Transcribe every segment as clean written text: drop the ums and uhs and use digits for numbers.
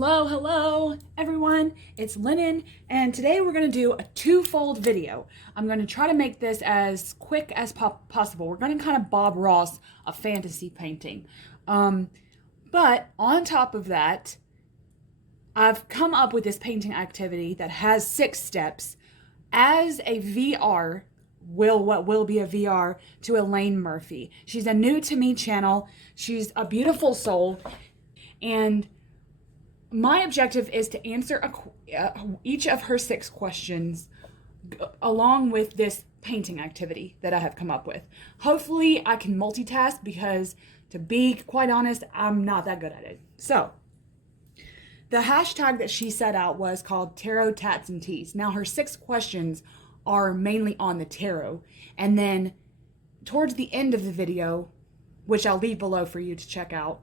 Hello everyone, it's Lennon, and today we're going to do a twofold video. I'm going to try to make this as quick as possible. We're going to kind of Bob Ross a fantasy painting. But on top of that, I've come up with this painting activity that has 6 steps as a VR, what will be a VR to Elaine Murphy. She's a new to me channel. She's a beautiful soul, and my objective is to answer each of her 6 questions along with this painting activity that I have come up with. Hopefully I can multitask because, to be quite honest, I'm not that good at it. So the hashtag that she set out was called Tarot Tats and Teas. Now her 6 questions are mainly on the tarot, and then towards the end of the video, which I'll leave below for you to check out,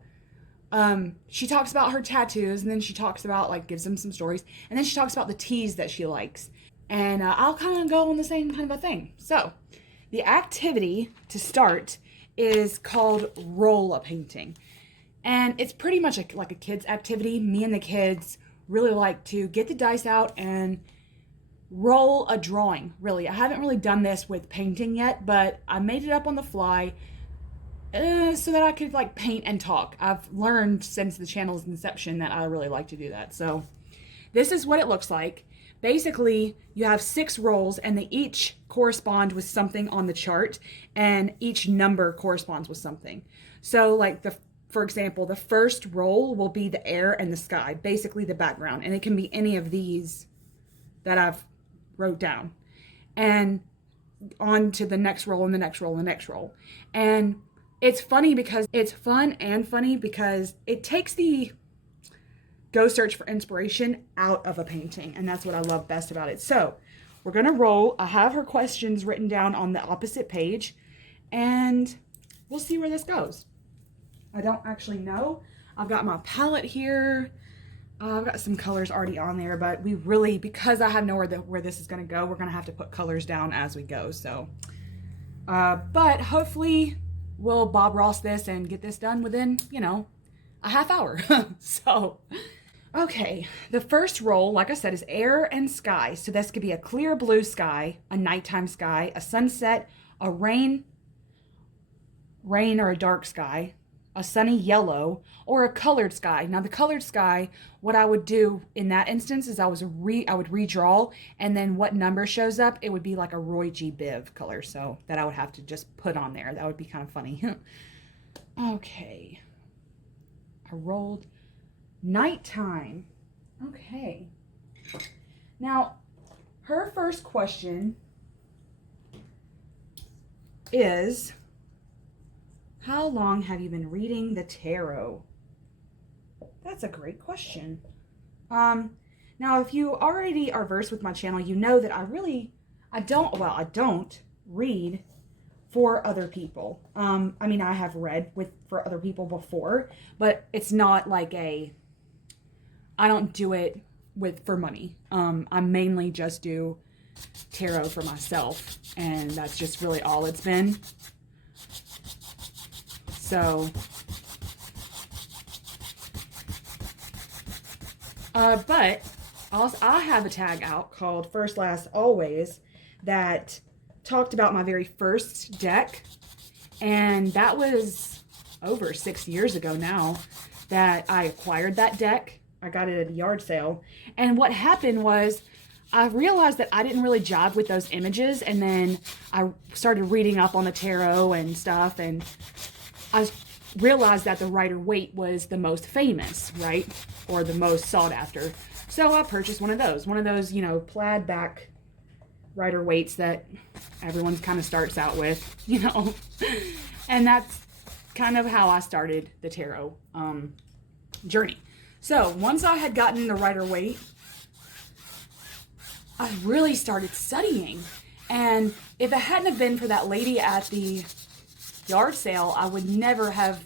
she talks about her tattoos, and then she talks about, like, gives them some stories, and then she talks about the teas that she likes. And I'll kind of go on the same kind of a thing. So the activity to start is called roll a painting, and it's pretty much like a kid's activity. Me and the kids really like to get the dice out and roll a drawing. Really, I haven't really done this with painting yet, but I made it up on the fly so that I could, like, paint and talk. I've learned since the channel's inception that I really like to do that. So this is what it looks like. Basically, you have 6 rolls, and they each correspond with something on the chart, and each number corresponds with something. So, like, for example, the first roll will be the air and the sky, basically the background, and it can be any of these that I've wrote down. And on to the next roll and the next roll and the next roll. And it's funny because it's fun and funny because it takes the go search for inspiration out of a painting, and that's what I love best about it. So we're gonna roll. I have her questions written down on the opposite page, and we'll see where this goes. I don't actually know. I've got my palette here. I've got some colors already on there, but we really, because I have nowhere where this is gonna go, we're gonna have to put colors down as we go. So but hopefully we'll Bob Ross this and get this done within, a half hour. So, okay, the first roll, like I said, is air and sky. So this could be a clear blue sky, a nighttime sky, a sunset, a rain or a dark sky, a sunny yellow, or a colored sky. Now the colored sky, what I would do in that instance is I would redraw, and then what number shows up, it would be like a Roy G. Biv color, so that I would have to just put on there. That would be kind of funny. Okay. I rolled nighttime. Okay. Now, her first question is, how long have you been reading the tarot? That's a great question. Now, if you already are versed with my channel, you know that I don't read for other people. I mean, I have read for other people before, but it's not like I don't do it for money. I mainly just do tarot for myself, and that's just really all it's been. So, but also I have a tag out called First, Last, Always that talked about my very first deck, and that was over 6 years ago now that I acquired that deck. I got it at a yard sale, and what happened was I realized that I didn't really jive with those images, and then I started reading up on the tarot and stuff, and I realized that the Rider-Waite was the most famous, right? Or the most sought after. So I purchased one of those, plaid back Rider-Waites that everyone kind of starts out with, And that's kind of how I started the tarot journey. So once I had gotten the Rider-Waite, I really started studying. And if it hadn't have been for that lady at the yard sale, I would never have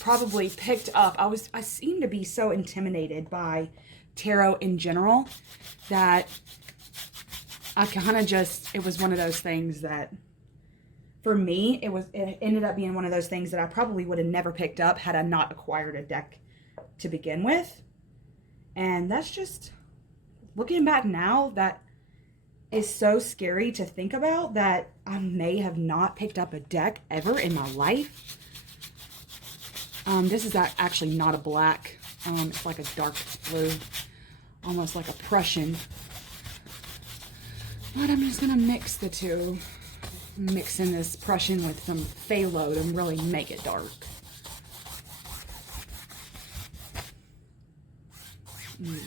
probably picked up. I seem to be so intimidated by tarot in general that I kind of it was one of those things that, for me, it ended up being one of those things that I probably would have never picked up had I not acquired a deck to begin with. And that's just, looking back now, that is so scary to think about, that I may have not picked up a deck ever in my life. This is actually not a black. It's like a dark blue, almost like a Prussian. But I'm just gonna mix the two. Mix in this Prussian with some phthalo and really make it dark.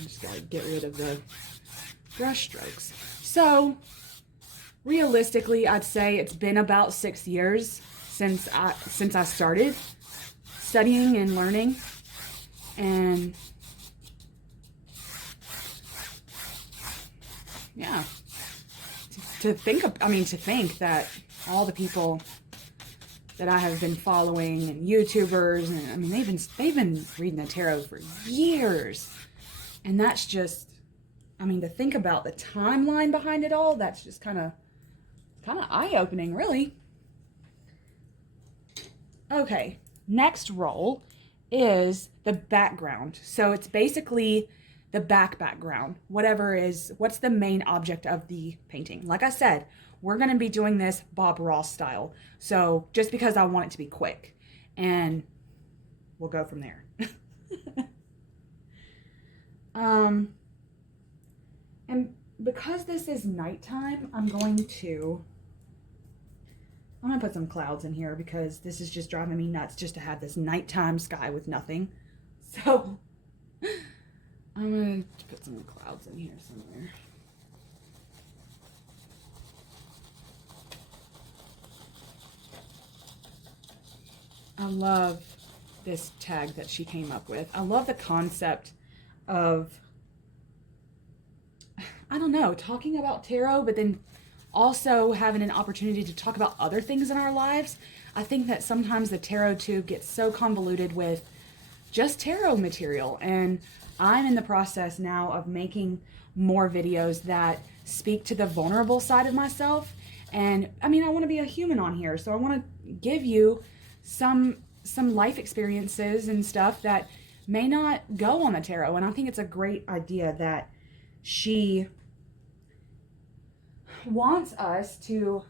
Just gotta get rid of the brush strokes. So, realistically, I'd say it's been about 6 years since I started studying and learning, and yeah, to think that all the people that I have been following and YouTubers, and I mean they've been reading the tarot for years, and that's just, I mean, to think about the timeline behind it all, that's just kind of eye-opening, really. Okay, next roll is the background. So it's basically the background, what's the main object of the painting. Like I said, we're going to be doing this Bob Ross style. So just because I want it to be quick, and we'll go from there. And because this is nighttime, I'm gonna put some clouds in here because this is just driving me nuts just to have this nighttime sky with nothing. So I'm gonna put some clouds in here somewhere. I love this tag that she came up with. I love the concept of, I don't know, talking about tarot, but then also having an opportunity to talk about other things in our lives. I think that sometimes the tarot tube gets so convoluted with just tarot material, and I'm in the process now of making more videos that speak to the vulnerable side of myself. And I mean, I want to be a human on here, so I want to give you some life experiences and stuff that may not go on the tarot. And I think it's a great idea that she wants to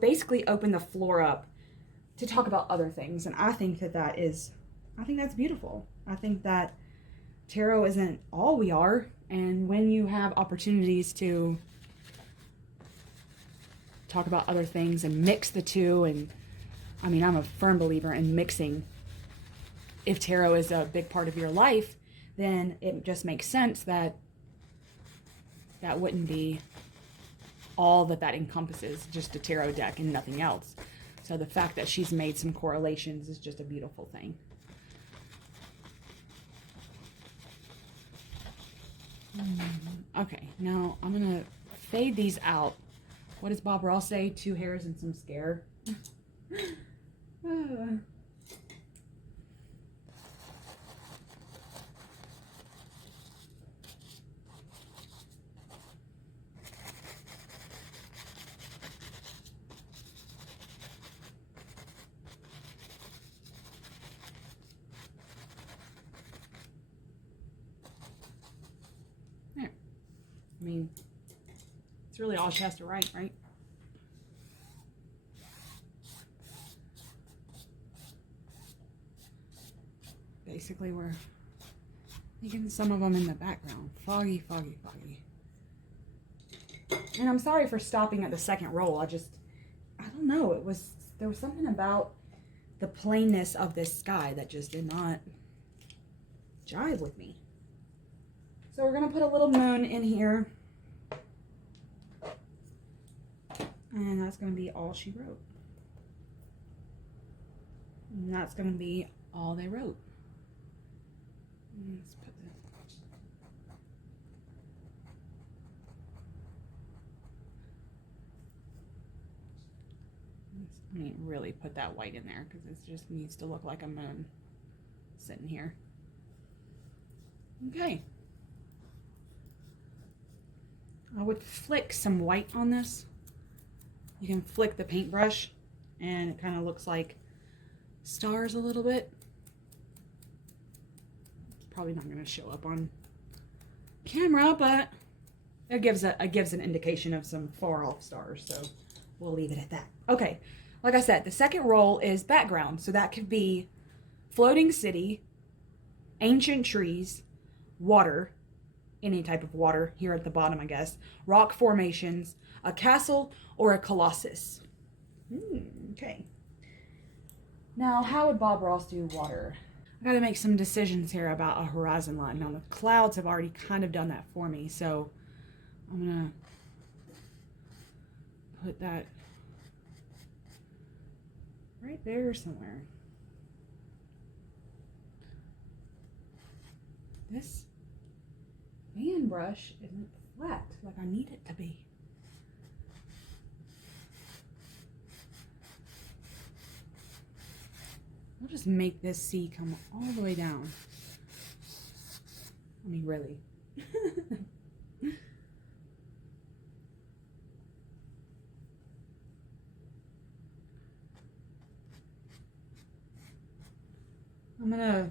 basically open the floor up to talk about other things. And I think that's beautiful. I think that tarot isn't all we are, and when you have opportunities to talk about other things and mix the two, and I mean, I'm a firm believer in mixing. If tarot is a big part of your life, then it just makes sense that wouldn't be all that encompasses, just a tarot deck and nothing else. So the fact that she's made some correlations is just a beautiful thing. Okay, now I'm gonna fade these out. What does Bob Ross say? 2 hairs and some scare. There. I mean, it's really all she has to write, right? Basically, we're making some of them in the background. Foggy, foggy, foggy. And I'm sorry for stopping at the second roll. I don't know. There was something about the plainness of this sky that just did not jive with me. So we're going to put a little moon in here. And that's going to be all she wrote. And that's going to be all they wrote. Let's put this. I mean, really put that white in there because it just needs to look like a moon sitting here. Okay. I would flick some white on this. You can flick the paintbrush and it kind of looks like stars a little bit. probably not going to show up on camera, but it gives an indication of some far off stars, so we'll leave it at that. Okay, like I said, the second role is background, so that could be floating city, ancient trees, water, any type of water here at the bottom, I guess, rock formations, a castle, or a colossus. Okay. Now, how would Bob Ross do water? I gotta make some decisions here about a horizon line. Now, the clouds have already kind of done that for me, so I'm gonna put that right there somewhere. This fan brush isn't flat like I need it to be. I'll just make this sea come all the way down. I mean, really. I'm gonna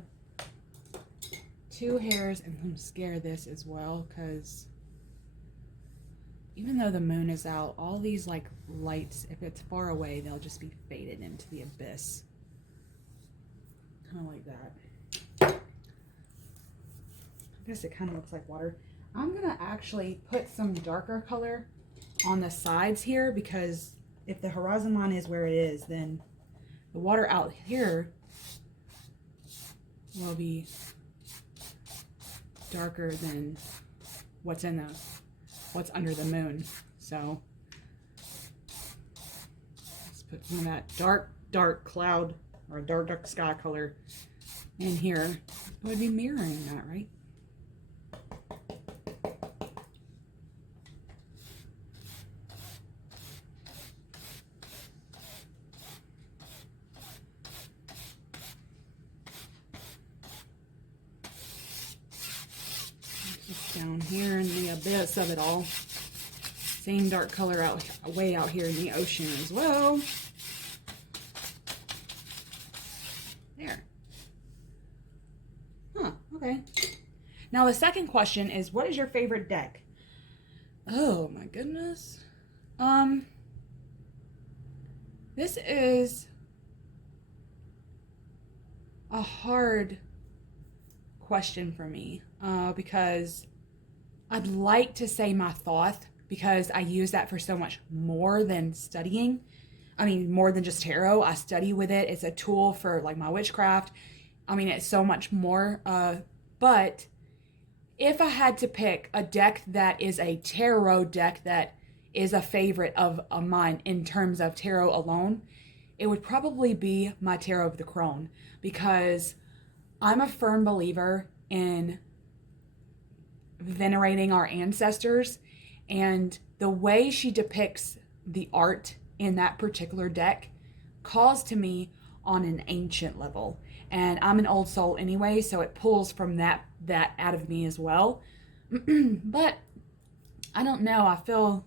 two hairs, and I'm scare this as well, because even though the moon is out, all these like lights, if it's far away, they'll just be faded into the abyss. Kind of like that. I guess it kind of looks like water. I'm gonna actually put some darker color on the sides here, because if the horizon line is where it is, then the water out here will be darker than what's under the moon. So let's put some of that dark cloud or dark sky color in here. It would be mirroring that, right? Just down here in the abyss of it all. Same dark color way out here in the ocean as well. There. Huh, okay. Now the second question is, what is your favorite deck? Oh my goodness. This is a hard question for me, because I'd like to say my Thoth, because I use that for so much more than studying. I mean, more than just tarot. I study with it. It's a tool for like my witchcraft. I mean, it's so much more. But if I had to pick a deck that is a tarot deck that is a favorite of mine in terms of tarot alone, it would probably be my Tarot of the Crone, because I'm a firm believer in venerating our ancestors, and the way she depicts the art in that particular deck calls to me on an ancient level. And I'm an old soul anyway, so it pulls from that out of me as well. But I don't know, I feel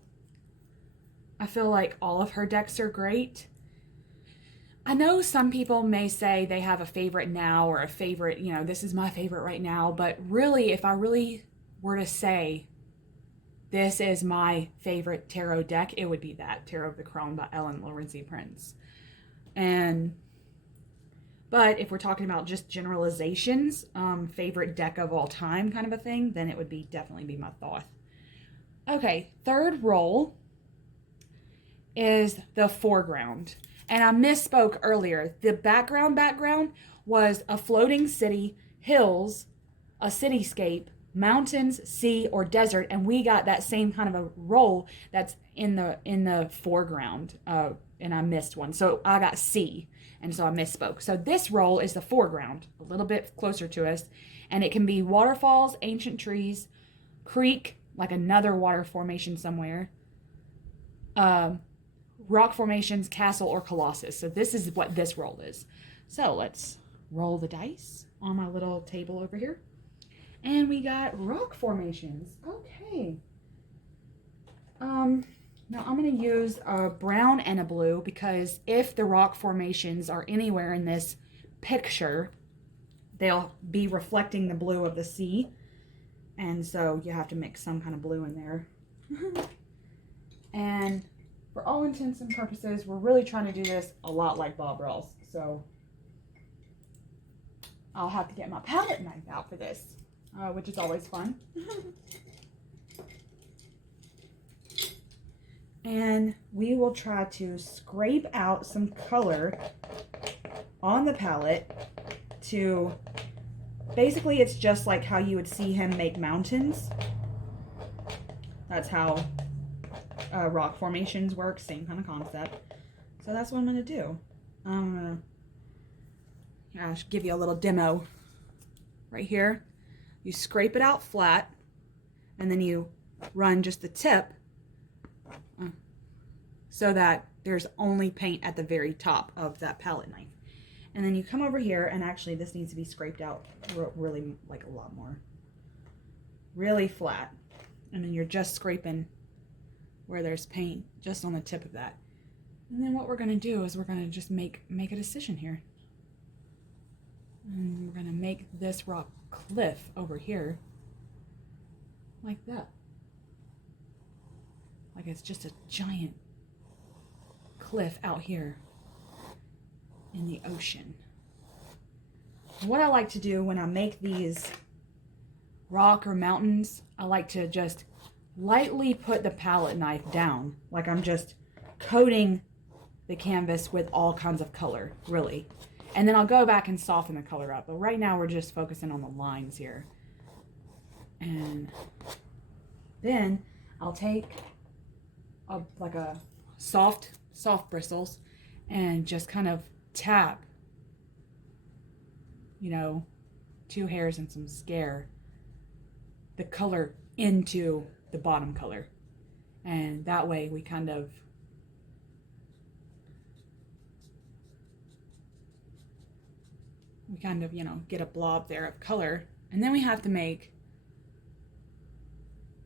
like all of her decks are great. I know some people may say they have a favorite now, or a favorite, you know, this is my favorite right now, but really, if I really were to say this is my favorite tarot deck, it would be that Tarot of the Crone by Ellen Lorenzi Prince. But if we're talking about just generalizations, favorite deck of all time kind of a thing, then it would definitely be my Thoth. Okay, third role is the foreground. And I misspoke earlier. The background was a floating city, hills, a cityscape, mountains, sea, or desert, and we got that same kind of a role that's in the foreground. And I missed one, so I got sea, and so I misspoke. So this role is the foreground, a little bit closer to us, and it can be waterfalls, ancient trees, creek, like another water formation somewhere, rock formations, castle, or colossus. So this is what this role is. So let's roll the dice on my little table over here. And we got rock formations. Okay. Now I'm going to use a brown and a blue, because if the rock formations are anywhere in this picture, they'll be reflecting the blue of the sea. And so you have to mix some kind of blue in there. And for all intents and purposes, we're really trying to do this a lot like Bob Ross. So I'll have to get my palette knife out for this, which is always fun. And we will try to scrape out some color on the palette to, basically it's just like how you would see him make mountains. That's how rock formations work, same kind of concept. So that's what I'm going to do. I'm going to give you a little demo right here. You scrape it out flat, and then you run just the tip so that there's only paint at the very top of that palette knife. And then you come over here, and actually this needs to be scraped out really, like a lot more. Really flat. And then you're just scraping where there's paint just on the tip of that. And then what we're going to do is we're going to just make a decision here. And we're going to make this rock cliff over here like that. Like it's just a giant cliff out here in the ocean. What I like to do when I make these rock or mountains, I like to just lightly put the palette knife down, like I'm just coating the canvas with all kinds of color, really. And then I'll go back and soften the color up. But right now we're just focusing on the lines here. And then I'll take like a soft bristles and just kind of tap, you know, 2 hairs and some scare the color into the bottom color. And that way we kind of you know, get a blob there of color. And then we have to make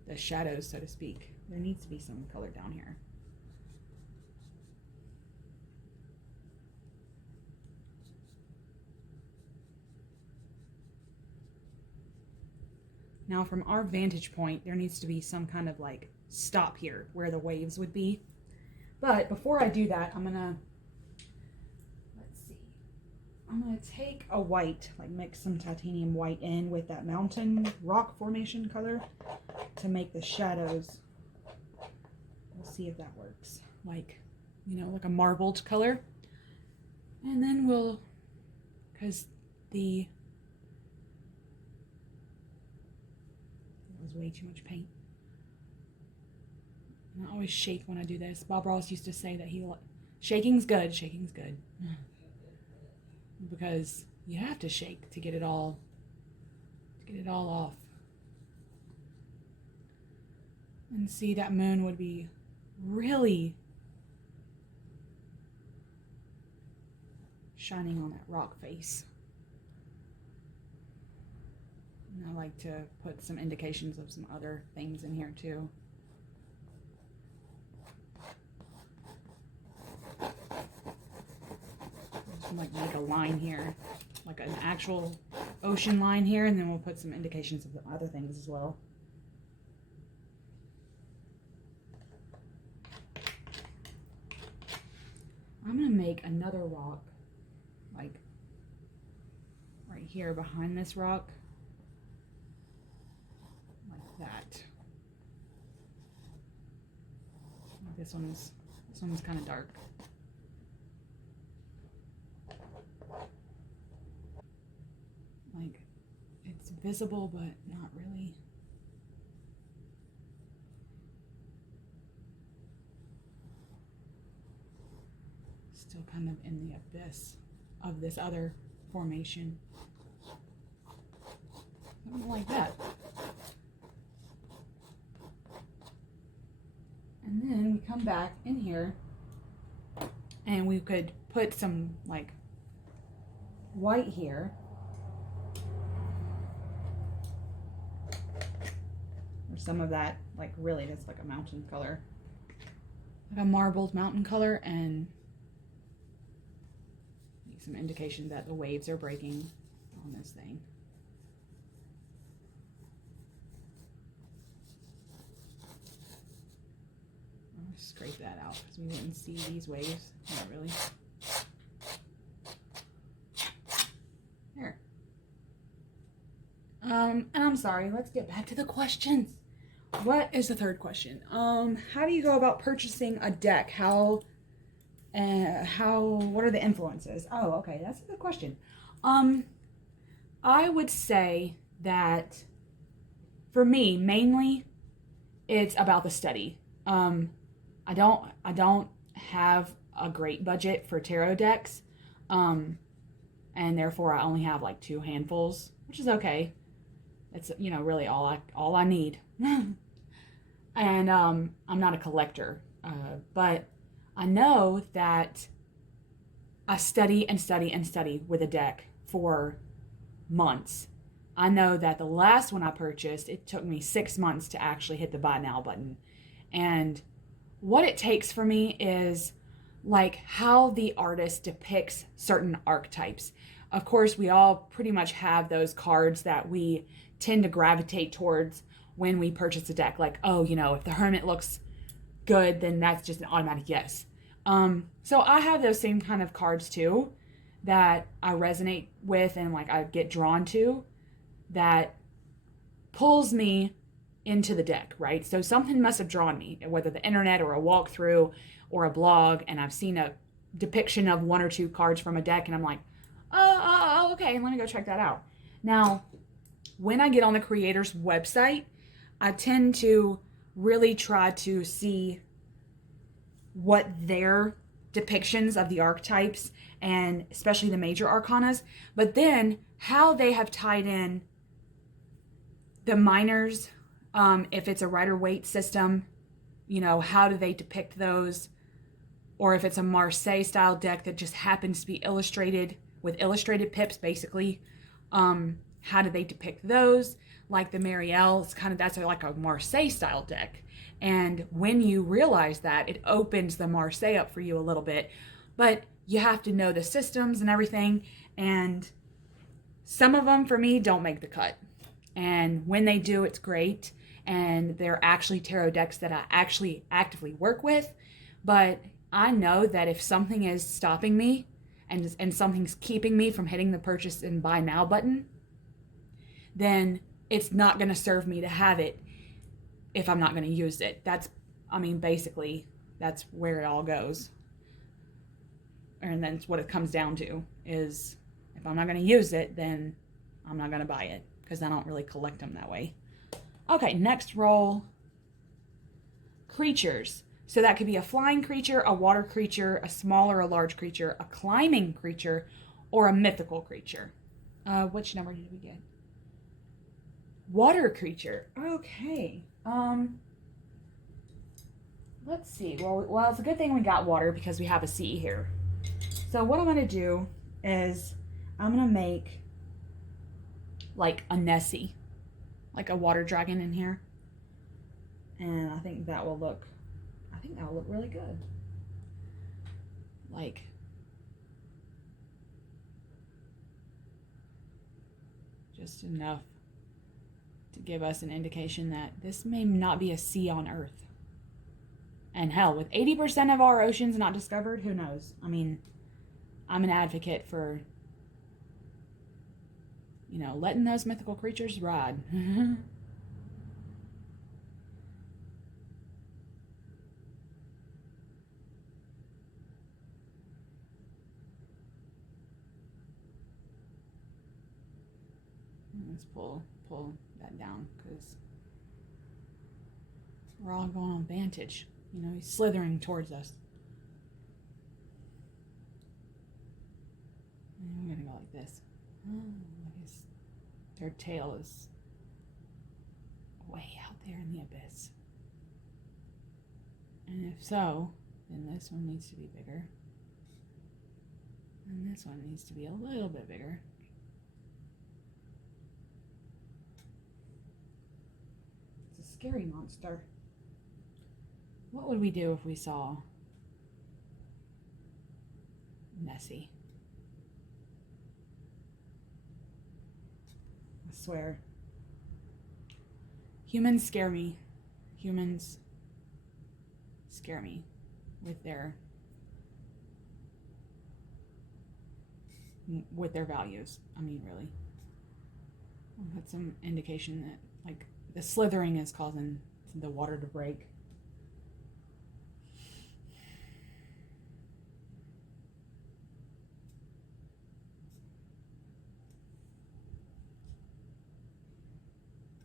the shadows, so to speak. There needs to be some color down here. Now from our vantage point, there needs to be some kind of like stop here where the waves would be. But before I do that, I'm gonna take a white, like mix some titanium white in with that mountain rock formation color to make the shadows. We'll see if that works. Like, you know, like a marbled color. And then we'll, because that was way too much paint. And I always shake when I do this. Bob Ross used to say that shaking's good, shaking's good. Because you have to shake to get it all off. And see, that moon would be really shining on that rock face. And I like to put some indications of some other things in here too. Like make a line here, like an actual ocean line here, and then we'll put some indications of the other things as well. I'm gonna make another rock, like right here behind this rock, like that. This one's kind of dark. Like, it's visible, but not really. Still kind of in the abyss of this other formation. Something like that. And then we come back in here and we could put some like white here. Or some of that, like really just like a mountain color. Like a marbled mountain color, and make some indication that the waves are breaking on this thing. I'll scrape that out because we wouldn't see these waves. Not really. There. And I'm sorry, let's get back to the questions. What is the third question? How do you go about purchasing a deck? What are the influences? Oh, okay, that's a good question. I would say that for me, mainly, it's about the study. I don't have a great budget for tarot decks, and therefore I only have like 2 handfuls, which is okay. It's really all I need. And I'm not a collector, but I know that I study and study and study with a deck for months. I know that the last one I purchased, it took me 6 months to actually hit the buy now button. And what it takes for me is like how the artist depicts certain archetypes. Of course, we all pretty much have those cards that we tend to gravitate towards when we purchase a deck. Like, oh, if the Hermit looks good, then that's just an automatic yes. So I have those same kind of cards too that I resonate with and like I get drawn to that pulls me into the deck, right? So something must have drawn me, whether the internet or a walkthrough or a blog, and I've seen a depiction of 1 or 2 cards from a deck and I'm like, oh, okay, let me go check that out. Now, when I get on the creator's website, I tend to really try to see what their depictions of the archetypes and especially the major arcanas, but then how they have tied in the minors, if it's a Rider-Waite system, how do they depict those? Or if it's a Marseille style deck that just happens to be illustrated with illustrated pips, basically, how do they depict those? Like the Marielle, that's like a Marseille style deck. And when you realize that, it opens the Marseille up for you a little bit. But you have to know the systems and everything. And some of them, for me, don't make the cut. And when they do, it's great. And they're actually tarot decks that I actually actively work with. But I know that if something is stopping me and something's keeping me from hitting the purchase and buy now button, then it's not going to serve me to have it if I'm not going to use it. Basically, that's where it all goes. And that's what it comes down to, is if I'm not going to use it, then I'm not going to buy it, because I don't really collect them that way. Okay, next roll. Creatures. So that could be a flying creature, a water creature, a small or a large creature, a climbing creature, or a mythical creature. Which number did we get? Water creature. Okay. Let's see. Well, it's a good thing we got water because we have a sea here. So what I'm going to do is I'm going to make like a Nessie, like a water dragon in here. And I think that will look really good. Like, just enough to give us an indication that this may not be a sea on Earth. And hell, with 80% of our oceans not discovered, who knows? I mean, I'm an advocate for, letting those mythical creatures ride. Let's pull that down because we're all going on vantage. He's slithering towards us. And we're gonna go like this. Their tail is way out there in the abyss. And if so, then this one needs to be bigger. And this one needs to be a little bit bigger. It's a scary monster. What would we do if we saw Nessie? swear. Humans scare me. Humans scare me with their values. I mean, really. That's some indication that, like, the slithering is causing the water to break.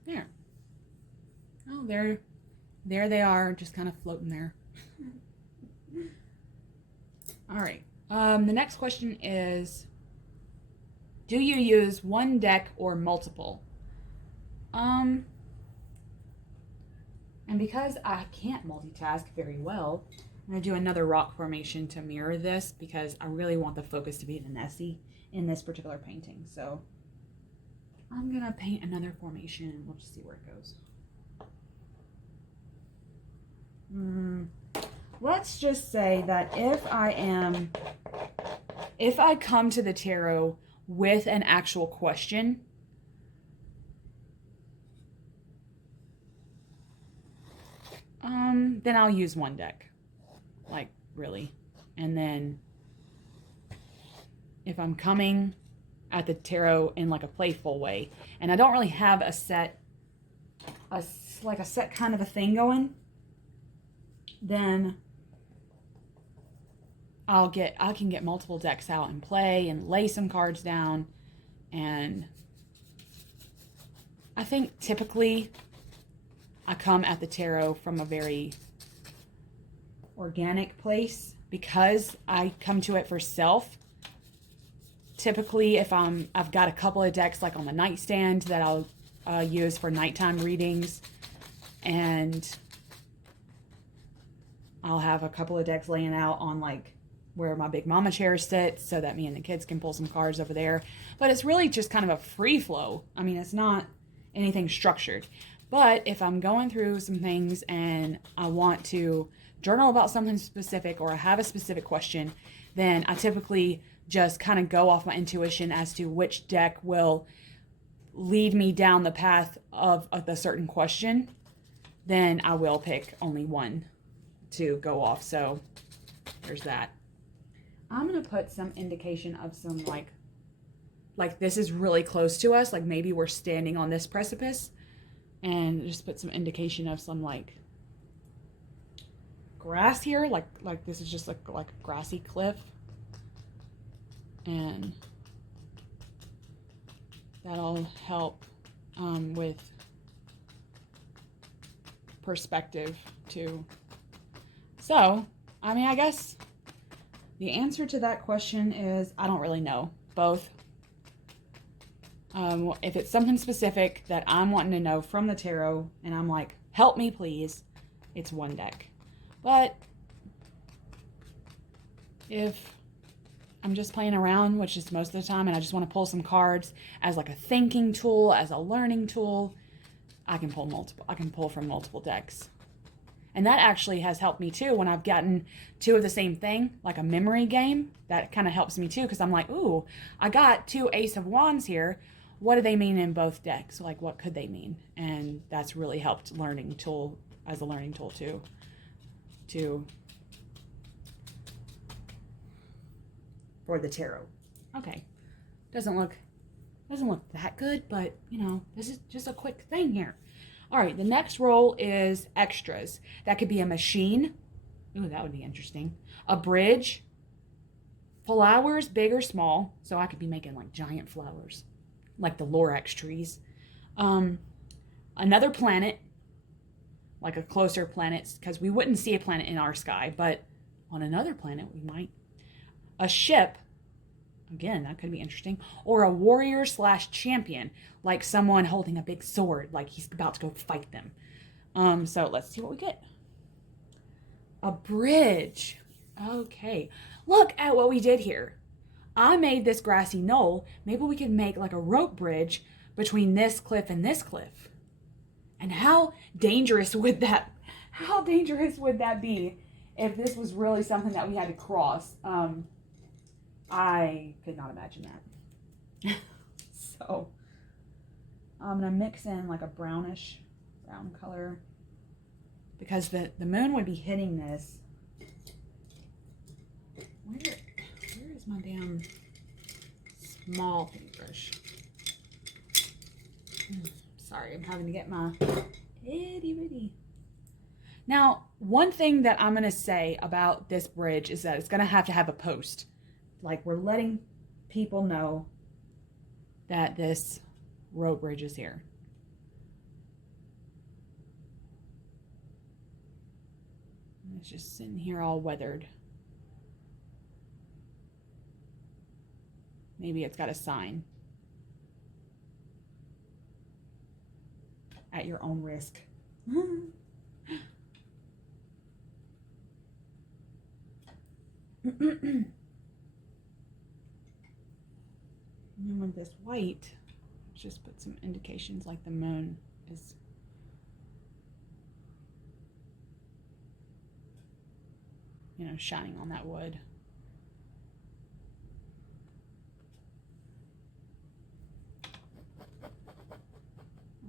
There. Oh, there they are, just kind of floating there. All right. The next question is, do you use one deck or multiple? And because I can't multitask very well, I'm going to do another rock formation to mirror this because I really want the focus to be the Nessie in this particular painting. So I'm going to paint another formation and we'll just see where it goes. Let's just say that if I come to the tarot with an actual question, then I'll use one deck, like, really. And then if I'm coming at the tarot in like a playful way, and I don't really have a set kind of a thing going, then I can get multiple decks out and play and lay some cards down. And I think typically I come at the tarot from a very organic place because I come to it for self. Typically, if I've got a couple of decks like on the nightstand that I'll use for nighttime readings, and I'll have a couple of decks laying out on like where my big mama chair sits so that me and the kids can pull some cards over there. But it's really just kind of a free flow. I mean, it's not anything structured. But if I'm going through some things and I want to journal about something specific or I have a specific question, then I typically just kind of go off my intuition as to which deck will lead me down the path of a certain question. Then I will pick only one to go off. So there's that. I'm going to put some indication of some like this is really close to us. Like maybe we're standing on this precipice, and just put some indication of some like grass here. Like this is just like a grassy cliff. And that'll help with perspective too. So, I mean, I guess the answer to that question is I don't really know. Both. If it's something specific that I'm wanting to know from the tarot and I'm like, help me please, it's one deck. But if I'm just playing around, which is most of the time, and I just want to pull some cards as like a thinking tool, as a learning tool, I can pull from multiple decks. And that actually has helped me too when I've gotten two of the same thing, like a memory game. That kind of helps me too, because I'm like, ooh, I got two Ace of Wands here. What do they mean in both decks? Like, what could they mean? And that's really helped as a learning tool too, for the tarot. Okay, doesn't look that good, but you know, this is just a quick thing here. All right, the next roll is extras. That could be a machine. Ooh, that would be interesting. A bridge. Flowers, big or small. So I could be making like giant flowers, like the Lorax trees. Another planet, like a closer planet, because we wouldn't see a planet in our sky, but on another planet we might. A ship. Again, that could be interesting. Or a warrior / champion, like someone holding a big sword, like he's about to go fight them. So let's see what we get. A bridge. Okay. Look at what we did here. I made this grassy knoll. Maybe we can make like a rope bridge between this cliff and this cliff. And how dangerous would that be if this was really something that we had to cross? I could not imagine that. So, I'm going to mix in like a brownish brown color because the moon would be hitting this. Where is my damn small paintbrush? Sorry, I'm having to get my itty bitty. Now, one thing that I'm going to say about this bridge is that it's going to have a post. Like, we're letting people know that this rope bridge is here. It's just sitting here all weathered. Maybe it's got a sign. At your own risk. And with this white, just put some indications like the moon is shining on that wood. I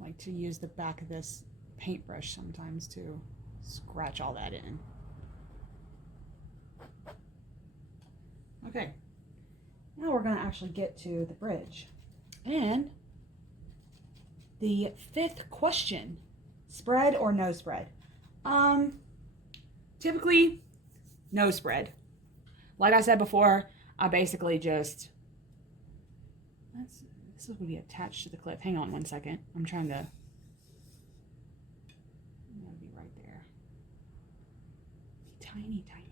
like to use the back of this paintbrush sometimes to scratch all that in. Okay, now we're going to actually get to the bridge. And the 5th question, spread or no spread? Typically, no spread. Like I said before, I basically just, this will be attached to the clip. Hang on one second. I'm trying to, be right there. Tiny, tiny.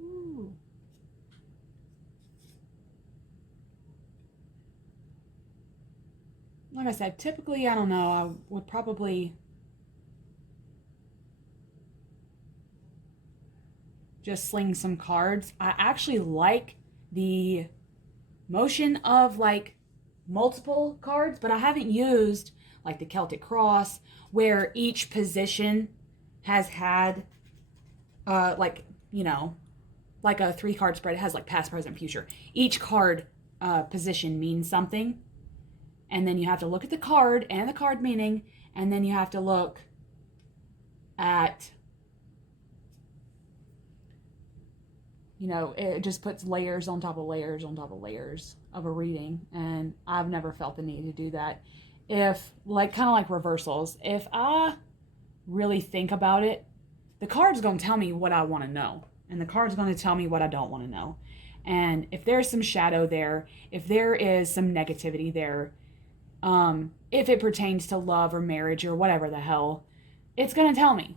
Ooh. Like I said, typically, I don't know, I would probably just sling some cards. I actually like the motion of like multiple cards, but I haven't used like the Celtic Cross where each position has had like a 3-card spread. It has like past, present, future. Each card position means something. And then you have to look at the card and the card meaning, and then you have to look at, it just puts layers on top of layers on top of layers of a reading. And I've never felt the need to do that. If, kind of like reversals, if I really think about it, the card's going to tell me what I want to know. And the card's going to tell me what I don't want to know. And if there's some shadow there, if there is some negativity there, if it pertains to love or marriage or whatever the hell, it's going to tell me.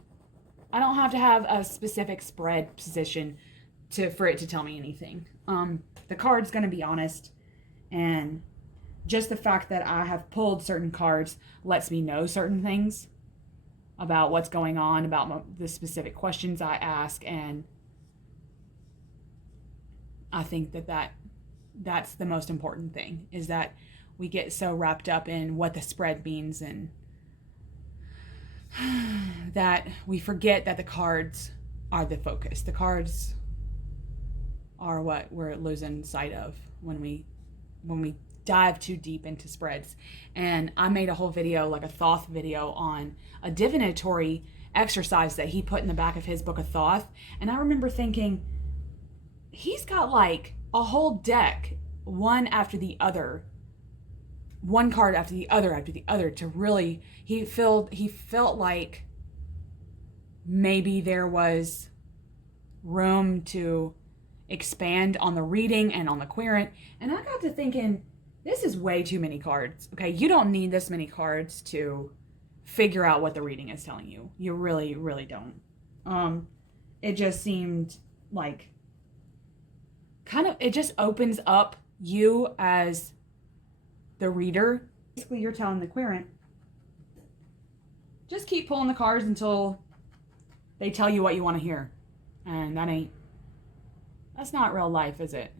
I don't have to have a specific spread position for it to tell me anything. The card's going to be honest, and just the fact that I have pulled certain cards lets me know certain things about what's going on, about the specific questions I ask, and I think that's the most important thing, is that we get so wrapped up in what the spread means and that we forget that the cards are the focus. The cards are what we're losing sight of when we dive too deep into spreads. And I made a whole video, like a Thoth video, on a divinatory exercise that he put in the back of his book of Thoth. And I remember thinking, he's got like a whole deck, one after the other, one card after the other to really, he felt like maybe there was room to expand on the reading and on the querent. And I got to thinking, this is way too many cards. Okay, you don't need this many cards to figure out what the reading is telling you. You really, really don't. It just seemed like it just opens up you as the reader. Basically, you're telling the querent, just keep pulling the cards until they tell you what you want to hear. And that's not real life, is it?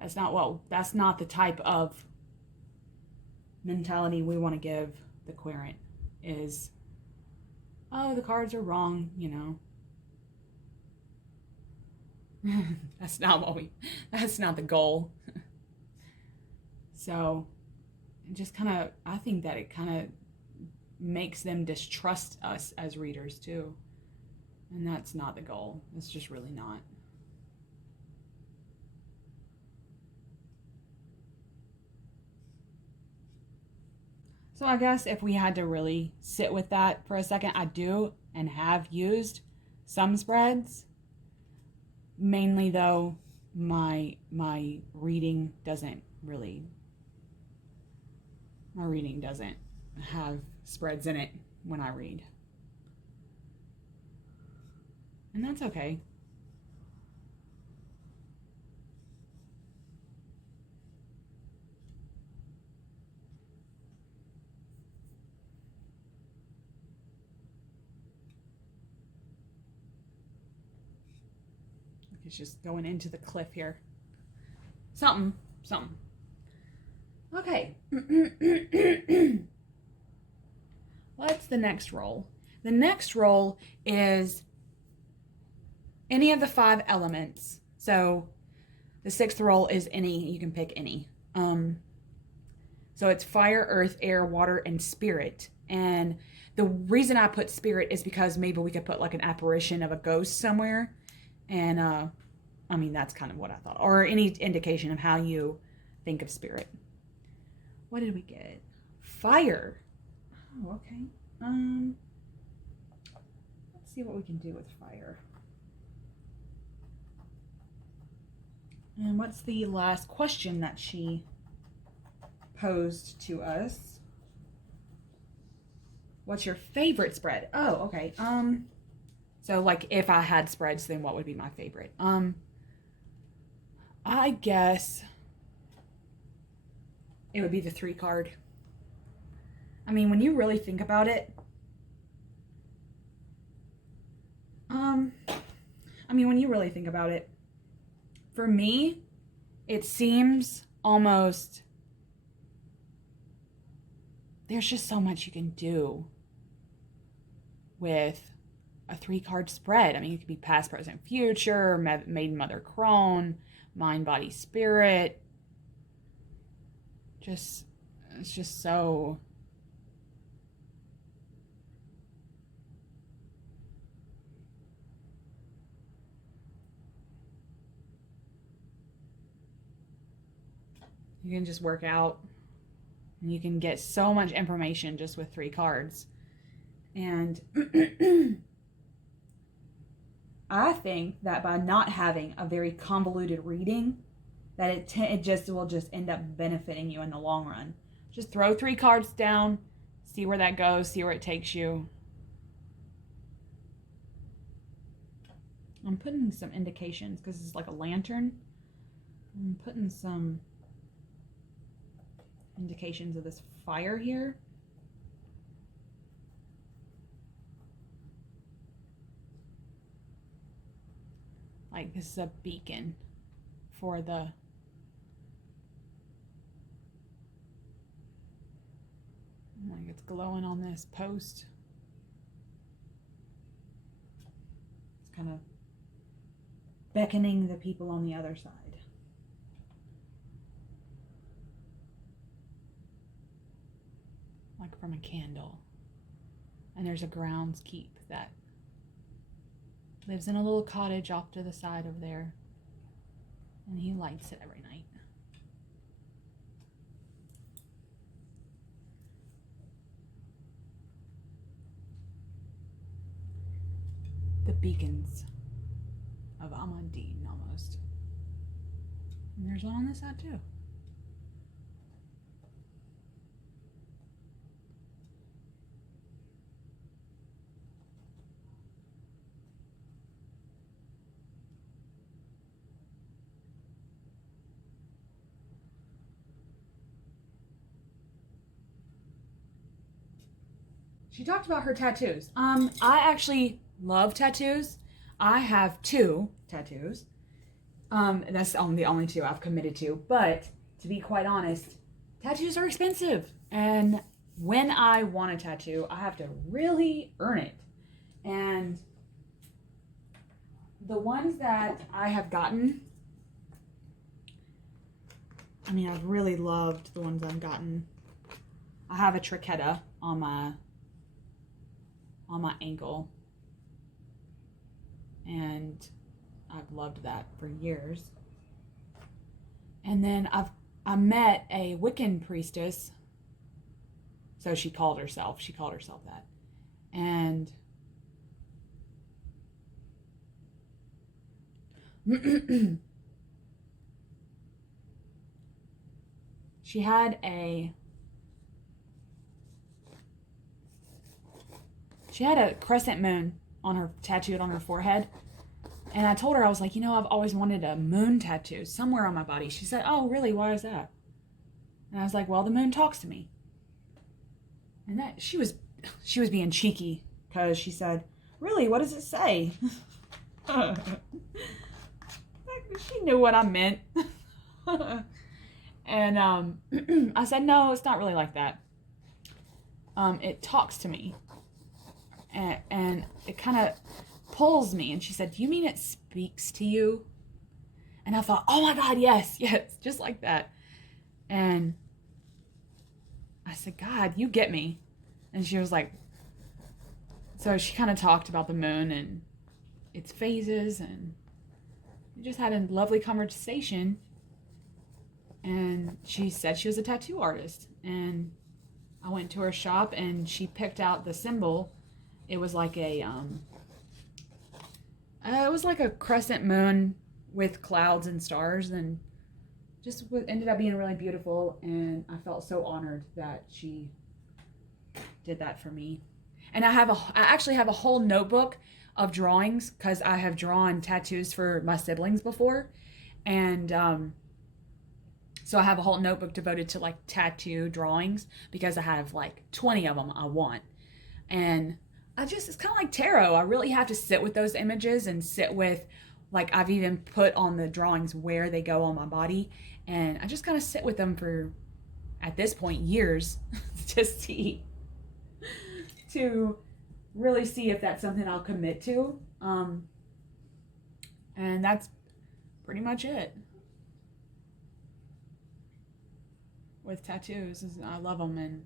That's not the type of mentality we want to give the querent, is, oh, the cards are wrong, That's not that's not the goal. So just kind of, I think that it kind of makes them distrust us as readers too. And that's not the goal. It's just really not. So I guess if we had to really sit with that for a second, I do and have used some spreads. Mainly though, my reading doesn't have spreads in it when I read. And that's okay. It's just going into the cliff here. Something. Okay. What's the next roll? The next roll is any of the 5 elements. So the 6th roll is any. You can pick any. So it's fire, earth, air, water, and spirit. And the reason I put spirit is because maybe we could put like an apparition of a ghost somewhere. And I mean, that's kind of what I thought. Or any indication of how you think of spirit. What did we get? Fire. Oh, okay. Let's see what we can do with fire. And what's the last question that she posed to us? What's your favorite spread? Oh, okay. So like if I had spreads, then what would be my favorite? I guess it would be the 3 card. I mean, when you really think about it, for me, it seems almost, there's just so much you can do with a 3 card spread. I mean, it could be past, present, future, maiden, mother, crone, mind, body, spirit. It's just so. You can just work out and you can get so much information just with 3 cards. And I think that by not having a very convoluted reading, that it just will just end up benefiting you in the long run. Just throw 3 cards down, see where that goes, see where it takes you. I'm putting some indications because it's like a lantern. I'm putting some indications of this fire here. Like this is a beacon for the like it's glowing on this post. It's kind of beckoning the people on the other side. Like from a candle. And there's a groundskeep that lives in a little cottage off to the side of there. And he lights it every night. The beacons of Amandine, almost. And there's one on this side too. She talked about her tattoos. I actually love tattoos. I have 2 tattoos. That's the only 2 I've committed to. But to be quite honest, tattoos are expensive. And when I want a tattoo, I have to really earn it. And the ones that I have gotten, I mean, I've really loved the ones I've gotten. I have a trichetta on my ankle, and I've loved that for years. And then I met a Wiccan priestess, so she called herself that, and she had a crescent moon on her, tattooed on her forehead. And I told her, I was like, I've always wanted a moon tattoo somewhere on my body. She said, oh, really? Why is that? And I was like, well, the moon talks to me. And that she was being cheeky, because she said, really? What does it say? She knew what I meant. And I said, no, it's not really like that. It talks to me. And it kind of pulls me. And she said, do you mean it speaks to you? And I thought, oh my God, yes, just like that. And I said, God, you get me. And she was like, so she kind of talked about the moon and its phases, and we just had a lovely conversation. And she said she was a tattoo artist. And I went to her shop, and she picked out the symbol. It was like a crescent moon with clouds and stars, and just ended up being really beautiful. And I felt so honored that she did that for me. And I actually have a whole notebook of drawings, because I have drawn tattoos for my siblings before, and so I have a whole notebook devoted to like tattoo drawings, because I have like 20 of them I want. And it's kind of like tarot. I really have to sit with those images and sit with, like, I've even put on the drawings where they go on my body. And I just kind of sit with them for, at this point, years to really see if that's something I'll commit to. And that's pretty much it with tattoos. I love them, and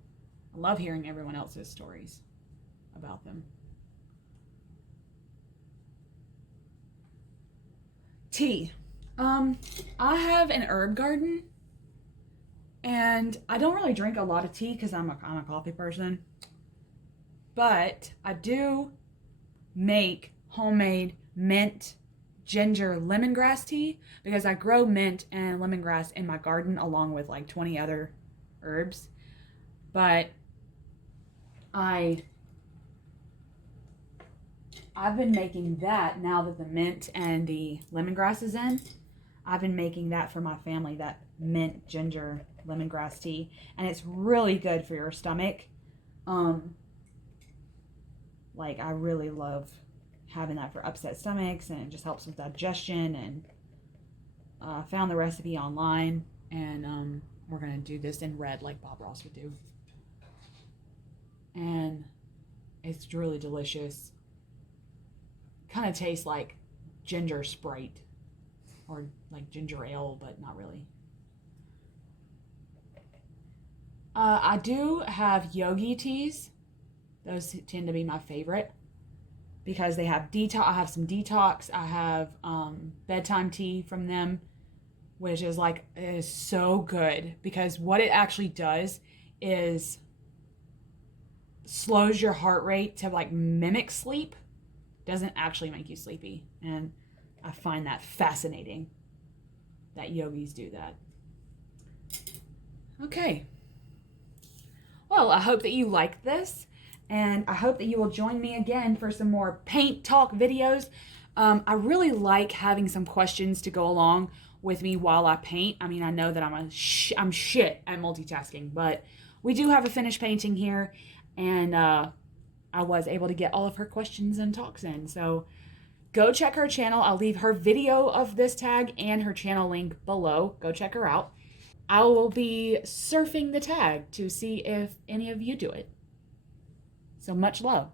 I love hearing everyone else's stories about them. Tea. I have an herb garden, and I don't really drink a lot of tea because I'm a coffee person. But I do make homemade mint, ginger, lemongrass tea, because I grow mint and lemongrass in my garden along with like 20 other herbs. But I've been making that now that the mint and the lemongrass is in. I've been making that for my family, that mint, ginger, lemongrass tea. And it's really good for your stomach. Like, I really love having that for upset stomachs, and it just helps with digestion. And I found the recipe online, and we're going to do this in red like Bob Ross would do. And it's really delicious. Kind of tastes like ginger Sprite, or like ginger ale, but not really. I do have yogi teas. Those tend to be my favorite, because they have detox. I have some detox. I have bedtime tea from them, which is so good, because what it actually does is slows your heart rate to like mimic sleep. Doesn't actually make you sleepy, and I find that fascinating that yogis do that. Okay. Well, I hope that you liked this. And I hope that you will join me again for some more paint talk videos. I really like having some questions to go along with me while I paint. I mean, I know that I'm shit at multitasking, but we do have a finished painting here, and I was able to get all of her questions and talks in. So go check her channel. I'll leave her video of this tag and her channel link below. Go check her out. I will be surfing the tag to see if any of you do it. So much love.